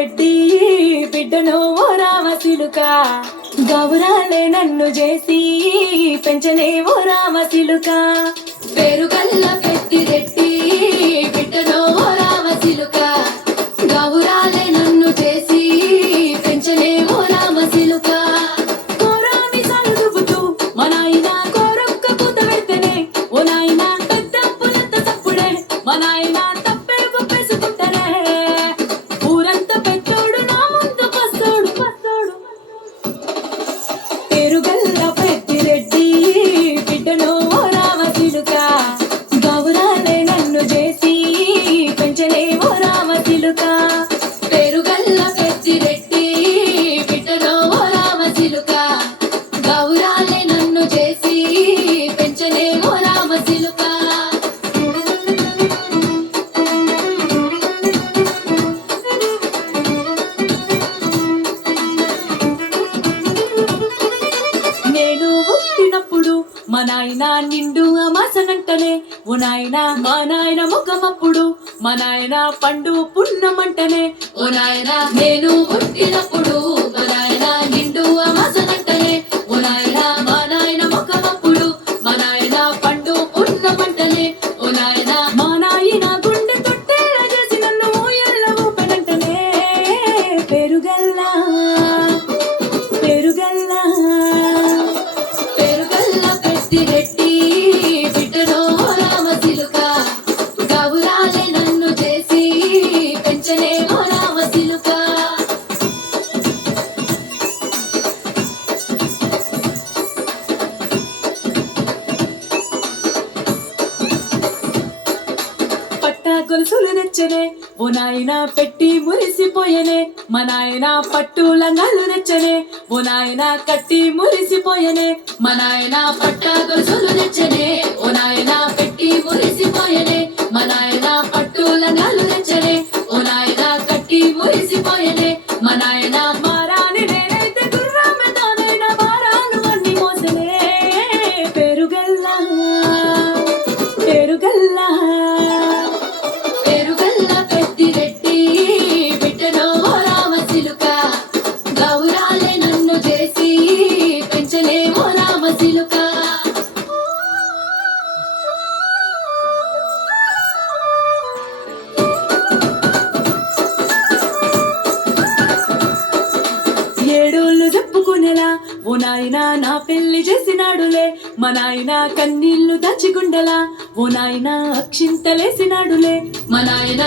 రెడ్డి బిడ్డను ఓ రామసిలుక గౌరాలే నన్ను చేసి పెంచనే ఓ రామసిలుక పేరు గల్ల పెద్దిరెడ్డి బిడ్డను ఓ రామసిలుక గౌరాలే నన్ను చేసి పెంచనే ఓ రామసిలుక కోరామి సలుదుబుతూ మా నాయన కోరొక్క పూత పెడితేనే ఓ నాయన పెద్ద పులంత తప్పుడే మా నాయన తప్పెరుగు పెసుకుంటనే ఊరంతా పెద్దోడు నా ముందు పస్తోడు పస్తోడు పేరుగల్ల పెద్దిరెడ్డి బిడ్డను ఓ రామసిలుక గౌరాలే నన్ను చేసి పెంచలే ఓ రామసిలుక పేరుగల్ల పెద్దిరెడ్డి బిడ్డను ఓ రామసిలుక గౌరాలే నన్ను చేసి పెంచలే ఓ రామసిలుక నేను పుట్టినప్పుడు మా నాయన నిండు అమాసనంటనే ఓ నాయన మా నాయన ముఖమప్పుడు మా నాయన పండు పున్నమంటనే ఓ నాయన నేను పుట్టినప్పుడు మా నాయన నిండు అమాసనంటనే ఓ నాయన మా నాయన ముఖమప్పుడు మా నాయన పండు పున్నమంటనే ఓ నాయన మా నాయన గుండె తొట్టేలా చేసి నన్ను ఊయల్ల ఊపెనంటనే పెరుగల్లా పెరుగల్లా పేరుగల్ల పెద్దిరెడ్డి బిడ్డను ఓ రామసిలుక గౌరాలే నన్ను చేసి పెంచలే ఓ రామసిలుక పట్టా గొలుసులు నచ్చనే ఓ నాయన పెట్టి మురిసిపోయనే మా నాయన పట్టు లంగాలు నచ్చనే ఓ నాయన కట్టి మురిసిపోయనే మా నాయన పట్టా గొలుసులు నచ్చనే ఓ నాయన పెట్టి మురిసిపోయనే మా నాయన పట్టు లంగాలు నచ్చనే ఓ నాయన కట్టి మురిసిపోయనే మా నాయన మారాని నేనైతే గుర్రామె తానైన మారాలు అన్ని మోసనే పెరుగల్లా పెరుగల్లా పేరుగల్ల పెద్దిరెడ్డి బిడ్డను ఓ రామసిలుక గౌరాలే నన్ను చేసి పెంచలే ఓ రామసిలుక ఏడోళ్ళు చెప్పుకునేలా ఓ నాయన నా పెళ్లి చేసినాడులే మా నాయన కన్నీళ్లు దాచిగుండెలా ఓ నాయన అక్షింతలేసినాడులే మా నాయన